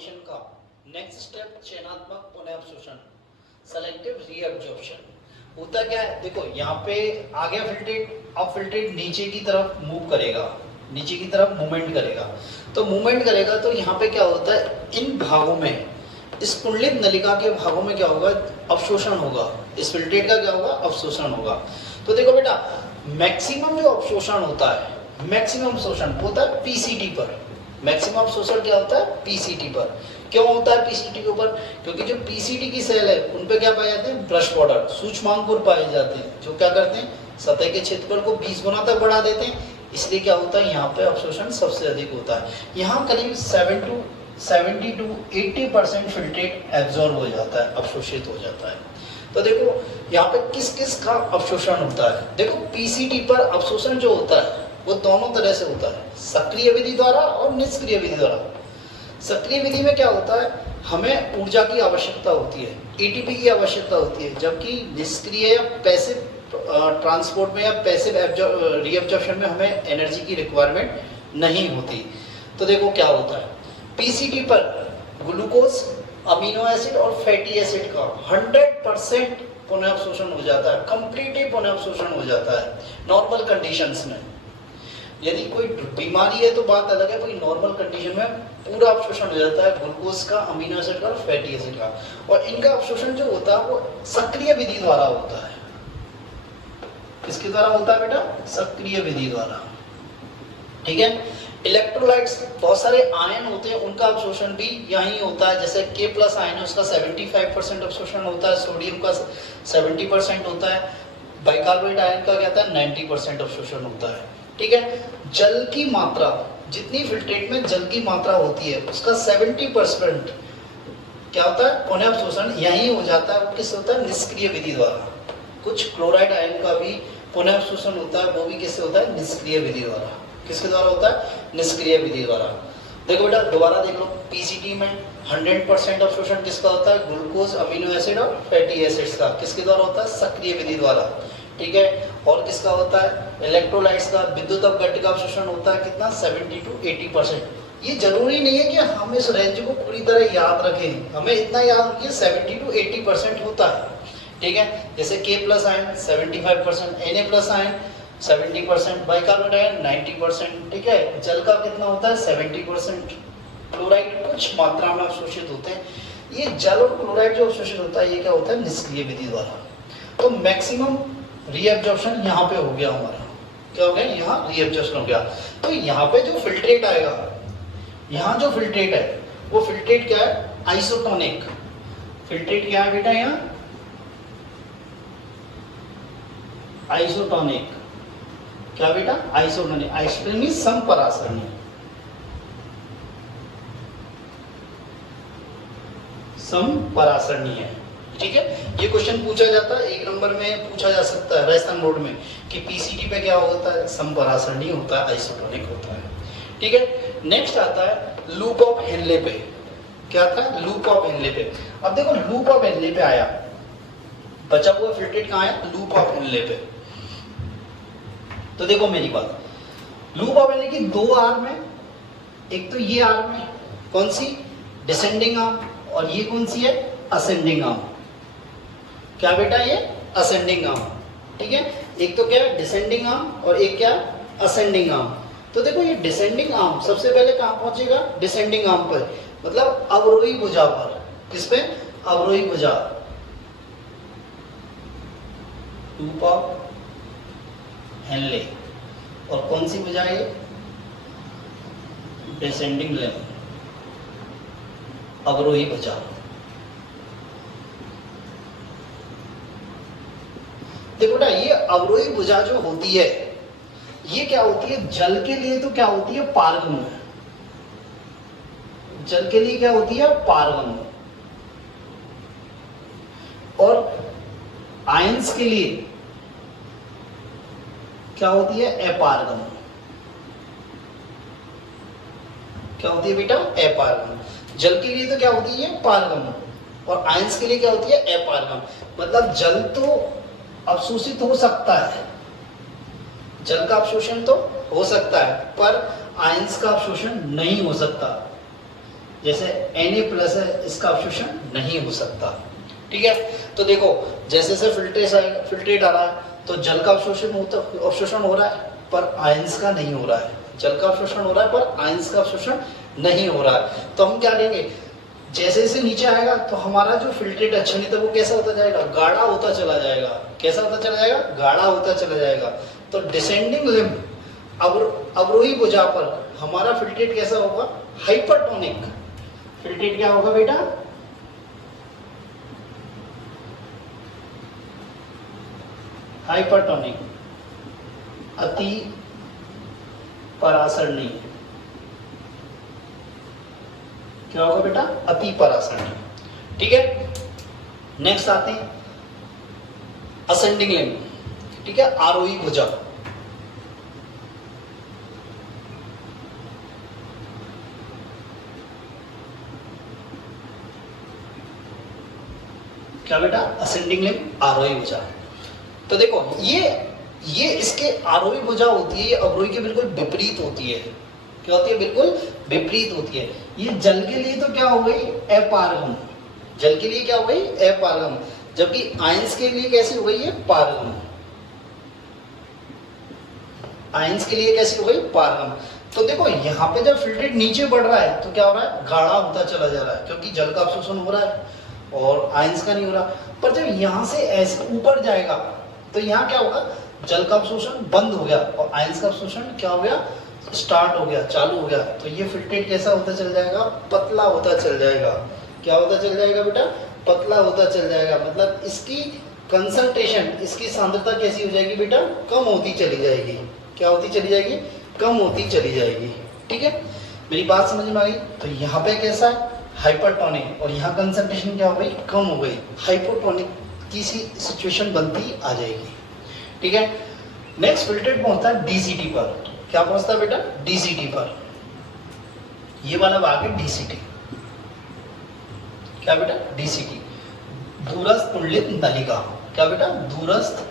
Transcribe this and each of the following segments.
Formation का next step चयनात्मक पुनर्अवशोषण, selective reabsorption. होता क्या है, देखो यहाँ पे आ गया फिल्ट्रेट, अब फिल्ट्रेट नीचे की तरफ मूव करेगा, नीचे की तरफ मूवमेंट करेगा। तो मूवमेंट करेगा तो यहाँ पे क्या होता है, इन भागों में, इस कुंडलित नलिका के भागों में क्या होगा, अवशोषण होगा। इस फिल्ट्रेट का क्या होगा, अवशोषण होगा। तो देखो बेटा, मैक्सिमम जो अवशोषण होता है, मैक्सिमम अवशोषण होता है पीसीटी पर। मैक्सिमम अवशोषण क्या होता है, पीसीटी पर। क्यों होता है पीसीटी के ऊपर, क्योंकि जो पीसीटी की सेल है उन पे क्या पाए जाते हैं, ब्रश बॉर्डर, सूक्ष्मांकुर पाए जाते हैं, जो क्या करते हैं, सतह के क्षेत्रफल को 20 गुना तक बढ़ा देते हैं। इसलिए क्या होता है, यहाँ पे अवशोषण सबसे अधिक होता है। यहाँ करीब 70 to 80% फिल्ट्रेट एब्जॉर्ब हो जाता है, अवशोषित हो जाता है। तो देखो यहाँ पे किस किस का अवशोषण होता है। देखो पीसीटी पर अवशोषण जो होता है वो दोनों तरह से होता है, सक्रिय विधि द्वारा और निष्क्रिय विधि द्वारा। सक्रिय विधि में क्या होता है, हमें ऊर्जा की आवश्यकता होती है, एटीपी की आवश्यकता होती है, जबकि निष्क्रिय या पैसिव ट्रांसपोर्ट में या पैसिव रीअब्जॉर्प्शन में हमें एनर्जी की रिक्वायरमेंट नहीं होती। तो देखो क्या होता है, पीसीटी पर ग्लूकोज, अमीनो एसिड और फैटी एसिड का 100% पुनर्अवशोषण हो जाता है, कंप्लीटली पुनर्अवशोषण हो जाता है नॉर्मल कंडीशंस में। यदि कोई बीमारी है तो बात अलग है, कोई नॉर्मल कंडीशन में पूरा अवशोषण हो जाता है ग्लूकोज का, अमीनो एसिड का और फैटी एसिड का। और इनका अवशोषण जो होता है वो सक्रिय विधि द्वारा होता है। किसके द्वारा होता है बेटा, सक्रिय विधि द्वारा। ठीक है। इलेक्ट्रोलाइट्स, बहुत सारे आयन होते हैं, उनका अवशोषण भी यही होता है। जैसे K+ आयन है, उसका 75% अवशोषण होता है, सोडियम का 70% होता है, बाइकार्बोनेट आयन का क्या होता है, 90% अवशोषण होता है। ठीक है। जल की मात्रा, जितनी फिल्ट्रेट में जल की मात्रा होती है उसका 70% क्या होता है, पुनर्अवशोषण यही हो जाता है। वो किससे होता है, निष्क्रिय विधि द्वारा। कुछ क्लोराइड आयन का भी पुनर्अवशोषण होता है, वो भी किससे होता है, निष्क्रिय विधि द्वारा। किसके द्वारा होता है, निष्क्रिय विधि द्वारा। देखो बेटा दोबारा देख लो, पीसीटी में 100% अवशोषण किसका होता है, ग्लूकोज, अमीनो एसिड और फैटी एसिड्स का। किसके द्वारा होता है, सक्रिय विधि द्वारा। ठीक है। और किसका होता है, इलेक्ट्रोलाइट्स का, विद्युत अपघट्य का अवशोषण होता है कितना, 70 to 80%। ये जरूरी नहीं है कि हम इस रेंज को पूरी तरह याद रखें, हमें इतना याद रखिए 70 to 80% होता है। ठीक है। जैसे K+ ion 75%, Na+ ion 70%, bicarbonate ion 90%। ठीक है। जल का कितना होता है, 70%। क्लोराइड कुछ मात्रा में अवशोषित होते हैं। ये जल और क्लोराइड जो अवशोषित होता है ये क्या होता है, निष्क्रिय विधि द्वारा। तो मैक्सिमम रीअब्जॉर्प्शन यहाँ पे हो गया हमारा, क्या हो गया, यहाँ रीअब्जॉर्प्शन हो गया। तो यहाँ पे जो फिल्ट्रेट आएगा, यहाँ जो फिल्ट्रेट है वो फिल्ट्रेट क्या है, आइसोटोनिक फिल्ट्रेट। क्या है बेटा, यहाँ आइसोटोनिक। क्या बेटा, आइसोटोनिक। आइसोटोनिक समपरासरणी, समपरासरणी है। ठीक है। ये क्वेश्चन पूछा जाता है, 1 नंबर में पूछा जा सकता है राजस्थान बोर्ड में, कि पीसीटी पे क्या होता है, समपरासरणी होता है, आइसोटोनिक होता है। ठीक है। नेक्स्ट आता है लूप ऑफ हेनले पे। क्या आता है, लूप ऑफ हेनले पे। अब देखो लूप ऑफ हेनले पे आया, बचा हुआ फिल्ट्रेट कहाँ है, लूप ऑफ हेनले पे। तो देखो मेरी बात, लूप ऑफ हेनले की 2 आर्म है, एक तो ये आर्म है, कौन सी, डिसेंडिंग आर्म, और ये कौन सी है, असेंडिंग आर्म। क्या बेटा, ये असेंडिंग आर्म। ठीक है। एक तो क्या है, डिसेंडिंग आर्म, और एक क्या, असेंडिंग आर्म। तो देखो ये डिसेंडिंग आर्म सबसे पहले कहाँ पहुंचेगा, डिसेंडिंग आर्म पर, मतलब अवरोही भुजा पर। किस पे, अवरोही भुजा, लूप ऑफ हेनले। और कौन सी भुजा है, डिसेंडिंग लेवल, अवरोही भुजा। देखो बेटा, ये अवरोही भुजा जो होती है ये क्या होती है, जल के लिए तो क्या होती है, पारगम्य। जल के लिए क्या होती है, पारगम्य। और आयंस के लिए क्या होती है, अपारगम्य। क्या होती है बेटा, अपारगम्य। जल के लिए तो क्या होती है, पारगम्य, और आयंस के लिए क्या होती है, अपारगम्य। मतलब जल तो अवशोषित हो सकता है, जल का अवशोषण तो हो सकता है, पर आयंस का अवशोषण नहीं हो सकता। जैसे Na प्लस है, इसका अवशोषण नहीं हो सकता। ठीक है, तो देखो जैसे जैसे फिल्ट्रेट आ रहा है तो जल का अवशोषण हो रहा है पर आयंस का नहीं हो रहा है। जल का अवशोषण हो रहा है पर आयंस का अवशोषण नहीं हो रहा है। तो हम क्या लेंगे, जैसे जैसे नीचे आएगा तो हमारा जो फिल्ट्रेट अच्छनित है वो कैसा होता जाएगा, गाढ़ा होता चला जाएगा। कैसा होता चला जाएगा, गाढ़ा होता चला जाएगा। तो डिसेंडिंग लिम्ब अवरोही भुजा पर हमारा फिल्ट्रेट कैसा होगा, हाइपरटोनिक। फिल्ट्रेट क्या होगा बेटा, हाइपरटोनिक, अति परासरणी। क्या होगा बेटा, अति परासरणी। ठीक है, नेक्स्ट आते हैं असेंडिंग लिम्ब। ठीक है, आरोही भुजा। क्या बेटा, असेंडिंग लिम्ब, आरोही भुजा। तो देखो ये इसके आरोही भुजा होती है, ये अवरोही के बिल्कुल विपरीत होती है। क्या होती है, बिल्कुल विपरीत होती है। ये जल के लिए तो क्या हो गई, अपारगम। जल के लिए क्या हो गई, अपारगम। जबकि आयंस के लिए कैसी हो गई है, पारगम। आयंस के लिए कैसी हो गई, पारगम। तो देखो यहाँ पे जब फिल्ट्रेट नीचे बढ़ रहा है तो क्या हो रहा है, गाढ़ा होता चला जा रहा है, क्योंकि जल का अवशोषण हो रहा है और आयंस का नहीं हो रहा। पर जब यहाँ से ऐसे ऊपर जाएगा तो यहाँ क्या होगा, जल का अवशोषण बंद हो गया और आयंस का अवशोषण क्या हो गया, स्टार्ट हो गया, चालू हो गया। तो ये फिल्ट्रेट कैसा होता चल जाएगा, पतला होता चल जाएगा। क्या होता चल जाएगा बेटा, पतला होता चल जाएगा। मतलब इसकी कंसंट्रेशन, इसकी सांद्रता कैसी हो जाएगी बेटा, कम होती चली जाएगी। क्या होती चली जाएगी, कम होती चली जाएगी। ठीक है, मेरी बात समझ में आ गई। तो यहाँ पे कैसा है, हाइपरटोनिक, और यहाँ कंसंट्रेशन क्या हो गई, कम हो गई, हाइपोटोनिक की सी सिचुएशन बनती आ जाएगी। ठीक है, नेक्स्ट फिल्ट्रेट पहुंचता है डीसीटी पर। क्या पहुंचता है बेटा, डीसीटी पर। ये वाला भाग है डीसीटी। क्या बेटा, डीसीटी, दूरस्थ कुंडलित नलिका। क्या बेटा, दूरस्थ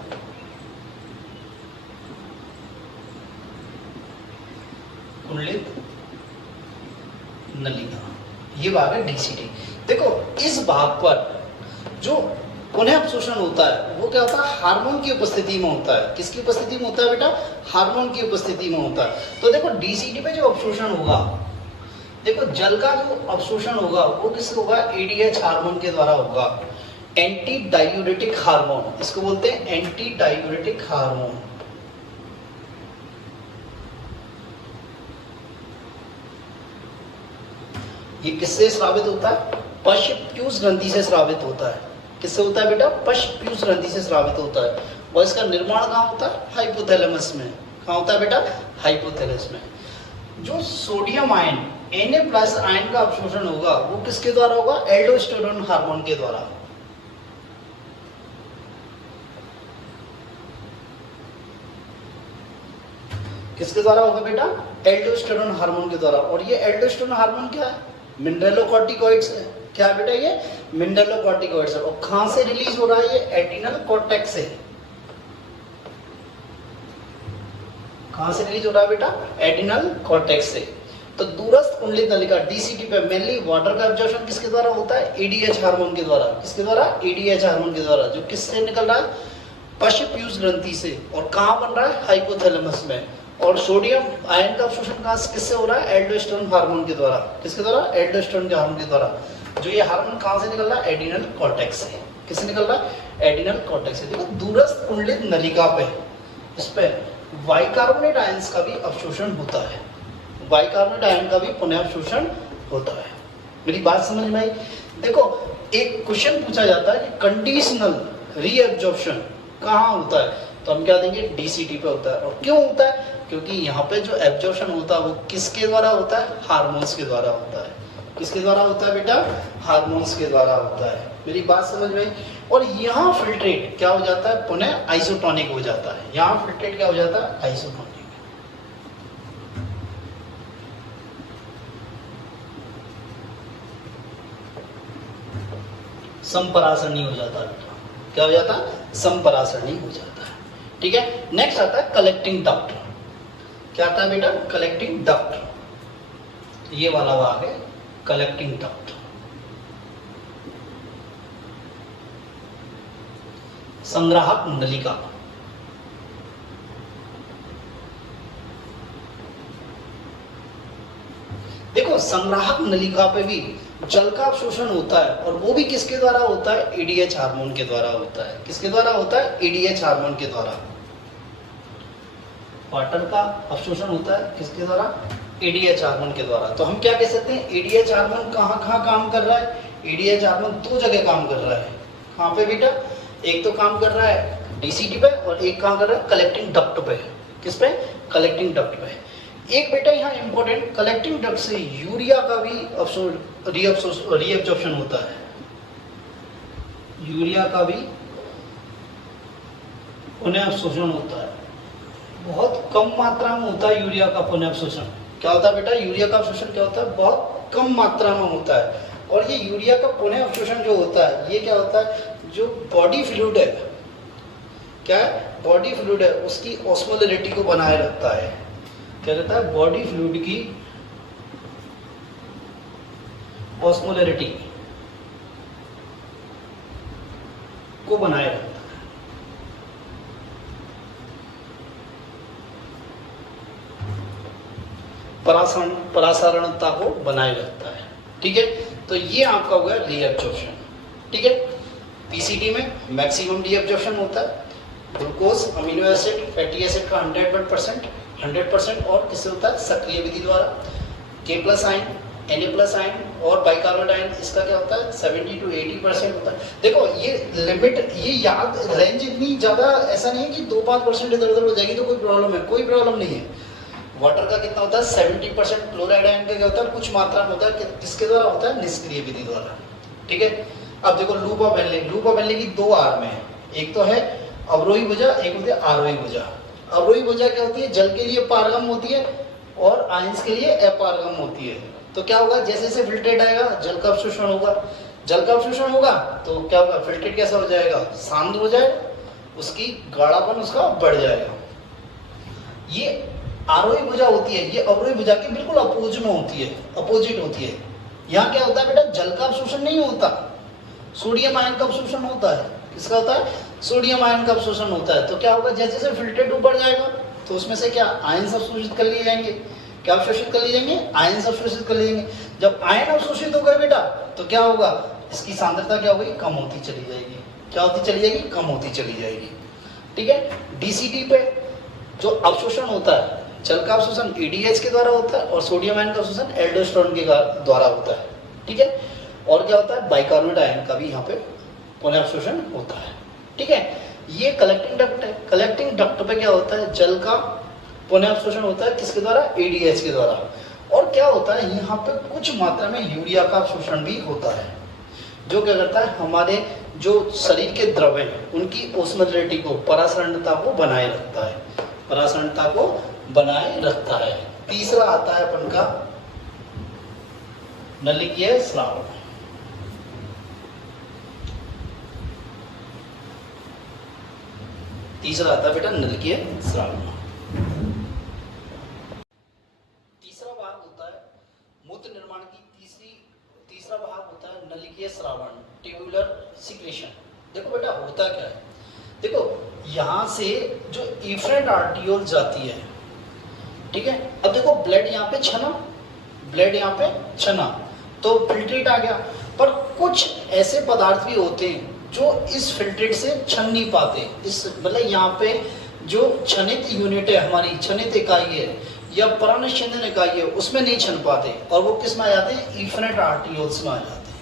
कुंडलित नलिका, ये भाग है डीसीटी। देखो इस भाग पर जो पुनः अवशोषण होता है वो क्या होता है, हार्मोन की उपस्थिति में होता है। किसकी उपस्थिति में होता है बेटा, हार्मोन की उपस्थिति में होता है। तो देखो डीसीटी पे जो अवशोषण होगा, देखो जल का जो अवशोषण होगा वो किससे होगा, एडीएच हार्मोन के द्वारा होगा, एंटी डायूरेटिक हार्मोन। इसको बोलते हैं एंटी डायूरेटिक हार्मोन। ये किससे स्रावित होता है, पश्च पीयूष ग्रंथि से स्रावित होता है। किससे होता है बेटा, पश्च पीयूष ग्रंथि से स्रावित होता है। और इसका निर्माण कहाँ होता है, हाइपोथैलेमस में। कहाँ होता है बेटा, हाइपोथैलेमस में। जो सोडियम आयन Na+ आयन का अवशोषण होगा वो किसके द्वारा होगा, एल्डोस्टेरोन हार्मोन के द्वारा। किसके द्वारा होगा बेटा, एल्डोस्टेरोन हार्मोन के द्वारा। और ये एल्डोस्टेरोन हार्मोन क्या है, मिनरलोकॉर्टिकॉइड्स है। क्या बेटा, ये मिनरलोकॉर्टिकॉइड्स है। और कहां से रिलीज हो रहा है, ये एड्रिनल कॉर्टेक्स से। कहां से रिलीज हो रहा है बेटा, एड्रिनल कॉर्टेक्स से। तो दूरस्थ कुंडलित नलिका डीसीटी पे मेनली वाटर का एब्जॉर्प्शन किसके द्वारा होता है, एडीएच हार्मोन के द्वारा। किसके द्वारा, एडीएच हार्मोन के द्वारा, जो किससे निकल रहा है, पश्च पीयूष ग्रंथि से। और कहां बन रहा है, हाइपोथैलेमस में। और सोडियम आयन का अवशोषण कहां किससे हो रहा है, एल्डोस्टेरोन हार्मोन के द्वारा। किसके द्वारा, एल्डोस्टेरोन के हार्मोन के द्वारा। जो ये हार्मोन कहां से निकल रहा है, एड्रिनल कॉर्टेक्स से। किससे निकल रहा है, एड्रिनल कॉर्टेक्स से। देखो दूरस्थ कुंडलित नलिका पे, इस पे बाइकार्बोनेट आयंस का भी अवशोषण होता है। बाइकार्बोनेट आयन का भी पुनः अवशोषण होता है। मेरी बात समझ में आई। देखो एक क्वेश्चन पूछा जाता है कि कंडीशनल रीएब्जॉर्प्शन कहाँ होता है, तो हम क्या देंगे, डीसीटी पे होता है। और क्यों होता है, क्योंकि यहाँ पे जो एब्जॉर्प्शन होता है वो किसके द्वारा होता है, हार्मोन्स के द्वारा होता है। किसके द्वारा होता है बेटा, हार्मोन्स के द्वारा होता है। मेरी बात समझ में आई। और यहाँ फिल्ट्रेट क्या हो जाता है, पुनः आइसोटोनिक हो जाता है। यहाँ फिल्ट्रेट क्या हो जाता है, आइसोटोनिक। संपरासरणी हो जाता है बेटा। क्या हो जाता है, संपरासरणी हो जाता है। ठीक है, नेक्स्ट आता है कलेक्टिंग डक्ट। क्या आता है बेटा, कलेक्टिंग डक्ट। ये वाला भाग है कलेक्टिंग डक्ट, संग्राहक नलिका। देखो संग्राहक नलिका पे भी जल का अवशोषण होता है, और वो भी किसके द्वारा होता है? एडीएच हार्मोन के द्वारा होता है। किसके द्वारा होता है? एडीएच हार्मोन के द्वारा। वाटर का अवशोषण होता है किसके द्वारा? एडीएच हार्मोन के द्वारा। तो हम क्या कह सकते हैं? एडीएच हार्मोन कहाँ कहाँ काम कर रहा है? एडीएच हार्मोन दो जगह काम कर रहा है। कहाँ पे बेटा? एक तो काम कर रहा है डीसीटी पे, और एक कहाँ कर रहा है? कलेक्टिंग डक्ट पे। किस पे? कलेक्टिंग डक्ट पे। एक बेटा यहाँ इंपॉर्टेंट, कलेक्टिंग डक्ट से यूरिया का भी रीअब्जॉर्प्शन होता है। यूरिया का भी पुनः अवशोषण होता है। बहुत कम मात्रा में होता है यूरिया का पुनः अवशोषण। क्या होता है बेटा? यूरिया का अवशोषण क्या होता है? बहुत कम मात्रा में होता है। और ये यूरिया का पुनः अवशोषण जो होता है, ये क्या होता है? जो बॉडी फ्लूइड है, क्या है? बॉडी फ्लूइड है, उसकी ऑस्मोलरिटी को बनाए रखता है। क्या कहता है? बॉडी फ्लूइड की ऑस्मोलरिटी को बनाए रखता है। परासारणता को बनाए रखता है। ठीक है, तो ये आपका हो गया रीअब्जॉर्प्शन। ठीक है, पीसीटी में मैक्सिमम रीअब्जॉर्प्शन होता है glucose, amino acid, fatty acid का 100% और किससे होता है? सक्रिय विधि द्वारा। के plus ion, Na plus ion और बाइकार्बोनेट आयन, इसका क्या होता है? 70 to 80% होता है। देखो ये लिमिट, ये याद रेंज इतनी ज्यादा ऐसा नहीं है कि 2-5% इधर उधर हो जाएगी तो कोई प्रॉब्लम है, कोई प्रॉब्लम नहीं है। वाटर का कितना होता है? 70%। क्लोराइड आयन का क्या होता है? कुछ मात्रा में होता है। किसके द्वारा होता है? निष्क्रिय विधि द्वारा। ठीक है, अब देखो लूप ऑफ हेनले की दो आर्म है, एक तो है अवरोही भुजा, एक होती है आरोही भुजा। अवरोही भुजा क्या होती है? जल के लिए पारगम होती है और आयंस के लिए अपारगम होती है। तो क्या होगा? जैसे जैसे फिल्ट्रेट आएगा जल का अवशोषण होगा, जल का अवशोषण होगा तो क्या होगा? फिल्ट्रेट कैसा हो जाएगा? सांद्र हो जाएगा, उसकी गाढ़ापन उसका बढ़ जाएगा। ये आरोही भुजा होती है, ये अवरोही भुजा के बिल्कुल अपोजिट होती है। यहाँ क्या होता है बेटा? जल का अवशोषण नहीं होता, सोडियम आयन का अवशोषण होता है। किसका होता है? सोडियम आयन का अवशोषण होता है। तो क्या होगा? जैसे जैसे फिल्ट्रेट ऊपर जाएगा तो उसमें से क्या आयन अवशोषित कर लिए जाएंगे? क्या अवशोषित कर लिए जाएंगे? आयन अवशोषित कर लिए जाएंगे। जब आयन अवशोषित हो गए बेटा तो क्या होगा? इसकी सांद्रता क्या होगी? कम होती चली जाएगी। क्या होती चली जाएगी? कम होती चली जाएगी। ठीक है, डीसीटी पे जो अवशोषण होता है, जल का अवशोषण एडीएच के द्वारा होता है और सोडियम आयन का अवशोषण एल्डोस्टेरोन के द्वारा होता है। ठीक है, और क्या होता है? बाइकार्बोनेट आयन का भी यहाँ पे पुनः अवशोषण होता है। ठीक है, ये कलेक्टिंग डक्ट है। कलेक्टिंग डक्ट पे क्या होता है? जल का पुनः अवशोषण होता है किसके द्वारा? एडीएच के द्वारा। और क्या होता है? यहाँ पे कुछ मात्रा में यूरिया का अवशोषण भी होता है, जो क्या करता है? हमारे जो शरीर के द्रव हैं उनकी ऑस्मोलरिटी को, परासारणता को बनाए रखता है, परासारणता को बनाए रखता है। तीसरा आता है अपन का नलिकीय स्राव। तीसरा आता है बेटा नलिकीय स्राव। तीसरा भाग होता है मूत्र निर्माण की तीसरा भाग होता है नलिकीय स्रावण, ट्यूबुलर सिक्रेशन। देखो बेटा होता क्या है? देखो यहां से जो इफरेंट आर्टियोल जाती है, ठीक है, अब देखो ब्लड यहाँ पे छना, ब्लड यहाँ पे छना तो फिल्ट्रेट आ गया, पर कुछ ऐसे पदार्थ भी होते हैं जो इस फिल्ट्रेट से छन नहीं पाते। इस मतलब यहाँ पे जो छनित यूनिट है, हमारी छनित इकाई है या परानुच्छेदन इकाई है, उसमें नहीं छन पाते और वो किस में आ जाते हैं? इफरेंट आर्टियोल्स में आ जाते हैं।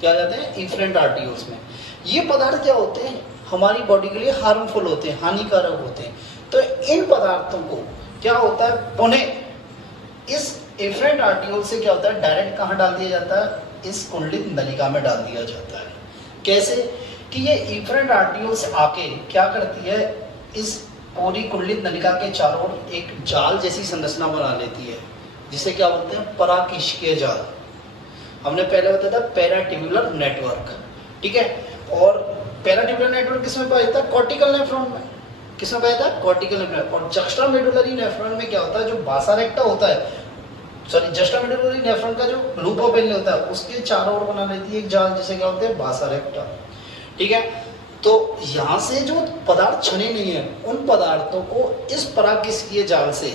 क्या आ जाते हैं? इफरेंट आर्टियोल्स में। ये पदार्थ क्या होते हैं? हमारी बॉडी के लिए हार्मफुल होते हैं, हानिकारक होते हैं। तो इन पदार्थों को क्या होता है? पुनः इस इफरेंट आर्टियोल से क्या होता है? डायरेक्ट कहाँ डाल दिया जाता है? इस कुंडलित नलिका में डाल दिया जाता है। कैसे? कि ये इफरेंट आर्टियोल्स आके क्या करती है? इस पूरी कुंडलित नलिका के चारों ओर एक जाल जैसी संरचना बना लेती है, जिसे क्या बोलते हैं? पराकिष्कीय जाल। हमने पहले बताया था पैराट्यूबुलर नेटवर्क, ठीक है। और पैराट्यूबुलर नेटवर्क किसमें पाया जाता है? कॉर्टिकल नेफ्रॉन में। किसमें पाया जाता है? Cortical nephron. और जक्स्ट्रामेडुलरी नेफ्रॉन में क्या होता है? जो बासा रेक्टा होता है, सॉरी जस्टामेडुलरी नेफ्रॉन का जो लूप ऑफ हेनले होता है उसके चारों ओर बना रहती है एक जाल, जिसे क्या बोलते हैं बासा रेक्टा। ठीक है, तो यहाँ से जो पदार्थ छने नहीं है उन पदार्थों को इस पराकिष्कीय जाल से,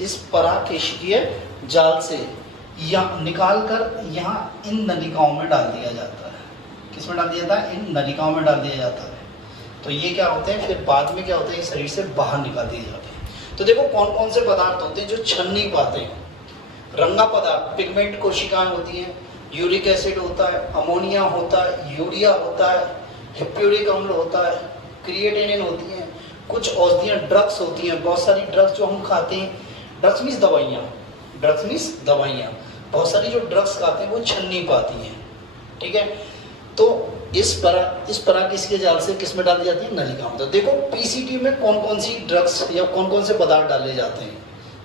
इस पराकिष्कीय जाल से यहाँ निकाल कर यहाँ इन नलिकाओं में डाल दिया जाता है। किसमें डाल दिया जाता है? इन नलिकाओं में डाल दिया जाता है। तो ये क्या होते हैं, फिर बाद में क्या होता है, शरीर से बाहर निकाल दिए जाते हैं। तो देखो कौन कौन से पदार्थ होते हैं जो छन नहीं पाते। रंगा पदार्थ, पिगमेंट कोशिकाएं होती हैं, यूरिक एसिड होता है, अमोनिया होता है, यूरिया होता है, हिप्यूरिक अम्ल होता है, क्रिएटिनिन होती है, कुछ औषधियाँ ड्रग्स होती हैं, बहुत सारी ड्रग्स जो हम खाते हैं, ड्रग्स मीन्स दवाइयाँ, ड्रग्स मीन्स दवाइयाँ, बहुत सारी जो ड्रग्स खाते हैं वो छन नहीं पाती हैं। ठीक है, तो इस पराकिष्कीय जाल से किस में डाली जाती है? नलिका में। तो देखो पीसीटी में कौन कौन सी ड्रग्स या कौन कौन से पदार्थ डाले जाते हैं।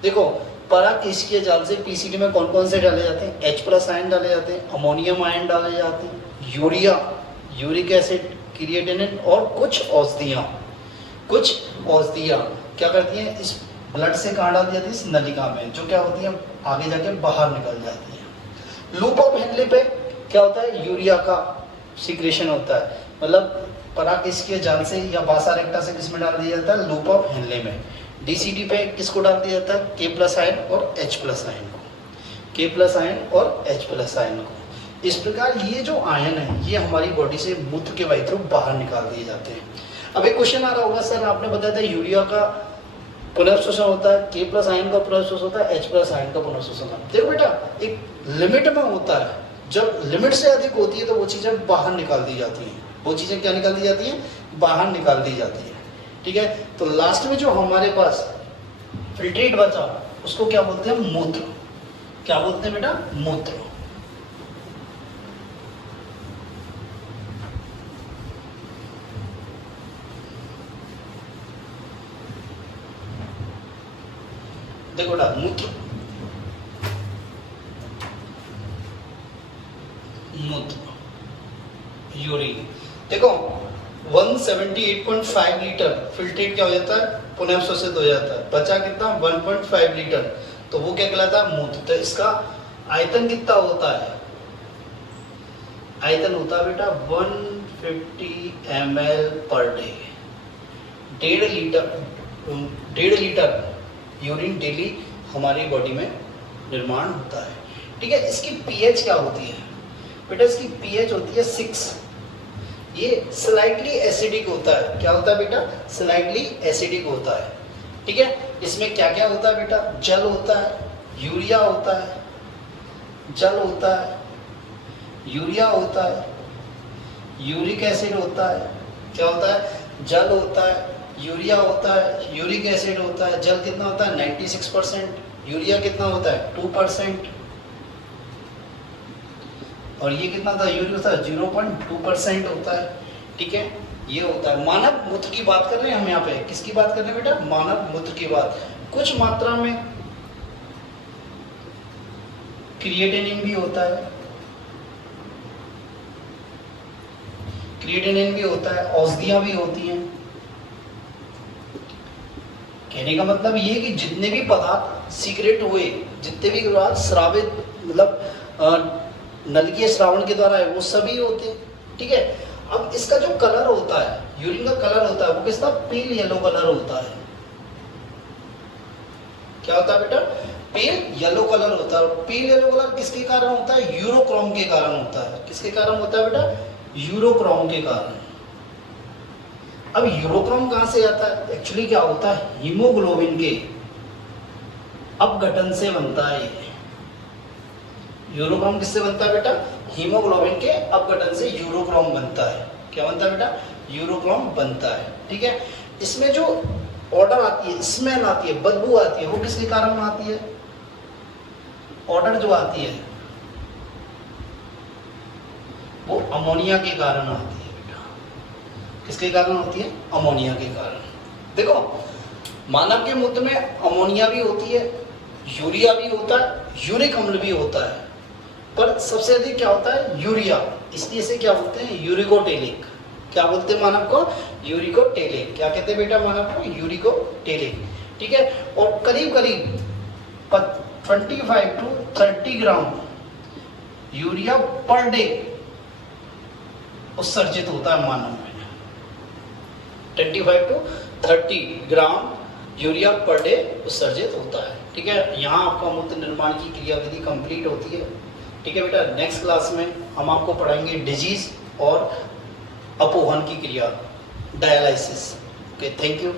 देखो पराकिष्कीय जाल से पीसीटी में कौन कौन से डाले जाते हैं? H+ आयन डाले जाते हैं, अमोनियम आयन डाले जाते हैं, यूरिया, यूरिक एसिड, क्रिएटिनिन और कुछ औषधियाँ क्या करती हैं, इस ब्लड से कहाँ डाल दी जाती है? इस नलिका में, जो क्या होती है आगे जाके बाहर निकल जाती है। लूप ऑफ हेनले पे क्या होता है? यूरिया का सीक्रेशन होता है, मतलब पराकिष्कीय जाल से या बासा रेक्टा से किसमें डाल दिया जाता है? लूप ऑफ हेनले में। डीसीडी पे किसको डाल दिया जाता है? K+ आयन और H+ आयन को, K+ आयन और H+ आयन को। इस प्रकार ये जो आयन है ये हमारी बॉडी से मूत्र के वायु थ्रू बाहर निकाल दिए जाते हैं। अब एक क्वेश्चन आ रहा होगा, सर आपने बताया था यूरिया का पुनर्शोषण होता है, K+ आयन का पुनर्शोषण होता है, H+ आयन का पुनर्शोषण होता है। देखो बेटा एक लिमिट में होता है, जब लिमिट से अधिक होती है तो वो चीज़ें बाहर निकाल दी जाती हैं। वो चीज़ें क्या निकाल दी जाती हैं? बाहर निकाल दी जाती है। ठीक है, तो लास्ट में जो हमारे पास फिल्ट्रेट बचा उसको क्या बोलते हैं? मूत्र। क्या बोलते हैं बेटा? मूत्र। देखो बेटा मूत्र, यूरिन। देखो 178.5 लीटर फिल्ट्रेट क्या हो जाता है? पुनर्शोषित हो जाता है। बचा कितना? 1.5 लीटर, तो वो क्या कहलाता है? मूत्र। तो इसका आयतन कितना होता है? आयतन होता है बेटा 150 ml per day. 1.5 litre urine daily हमारी बॉडी में निर्माण होता है। ठीक है, इसकी पीएच क्या होती है बेटा? इसकी पीएच होती है 6। ये स्लाइटली एसिडिक होता है। क्या होता है बेटा? स्लाइटली एसिडिक होता है। ठीक है, इसमें क्या क्या होता है बेटा? जल होता है, यूरिया होता है, जल होता है, यूरिया होता है, यूरिक एसिड होता है। क्या होता है? जल होता है, यूरिया होता है, यूरिक एसिड होता है। जल कितना होता है? 96%। यूरिया कितना होता है? 2%। और ये कितना था? यूरिया होता है 0.2% होता है। ठीक है, ये होता है। मानव मूत्र की बात कर रहे हैं हम यहाँ पे। किसकी बात कर रहे हैं बेटा? मानव मूत्र की बात। कुछ मात्रा में क्रिएटिनिन भी होता है, क्रिएटिनिन भी होता है, औषधियां भी होती हैं। कहने का मतलब ये कि जितने भी पदार्थ सीक्रेट हुए, जितने भी पदार्थ स्रावित मतलब नलिकीय श्रावण के द्वारा है, वो सभी होते हैं। ठीक है, अब इसका जो कलर होता है, यूरिन का कलर होता है, वो किसका? पील येलो कलर होता है। क्या होता है बेटा? पील येलो कलर होता है। पील येलो कलर किसके कारण होता है? यूरोक्रोम के कारण होता है। किसके कारण होता है बेटा? यूरोक्रोम के कारण। अब यूरोक्रोम कहां से आता है? एक्चुअली क्या होता है? हीमोग्लोबिन के अपघटन से बनता है। यूरोक्रोम किससे बनता है बेटा? हीमोग्लोबिन के अपघटन से यूरोक्रोम बनता है। क्या बनता है बेटा? यूरोक्रोम बनता है। ठीक है, इसमें जो ऑर्डर आती है, स्मेल आती है, बदबू आती है, वो किसके कारण आती है? ऑर्डर जो आती है वो अमोनिया के कारण आती है बेटा। किसके कारण होती है? अमोनिया के कारण। देखो मानव के मूत्र में अमोनिया भी होती है, यूरिया भी होता है, यूरिक अम्ल भी होता है, पर सबसे अधिक क्या होता है? यूरिया। इसलिए इसे क्या बोलते हैं? यूरिकोटेलिक। क्या बोलते हैं मानव को? यूरिकोटेलिक। क्या कहते हैं बेटा मानव को? यूरिकोटेलिक। ठीक है, और करीब करीब 25 to 30 gram urea per day उत्सर्जित होता है मानव में। 25 to 30 gram urea per day उत्सर्जित होता है। ठीक है, यहाँ आपका मूत्र निर्माण की क्रियाविधि कंप्लीट होती है। ठीक है बेटा, नेक्स्ट क्लास में हम आपको पढ़ाएंगे डिजीज और अपोहन की क्रिया, डायलिसिस। Okay, thank you.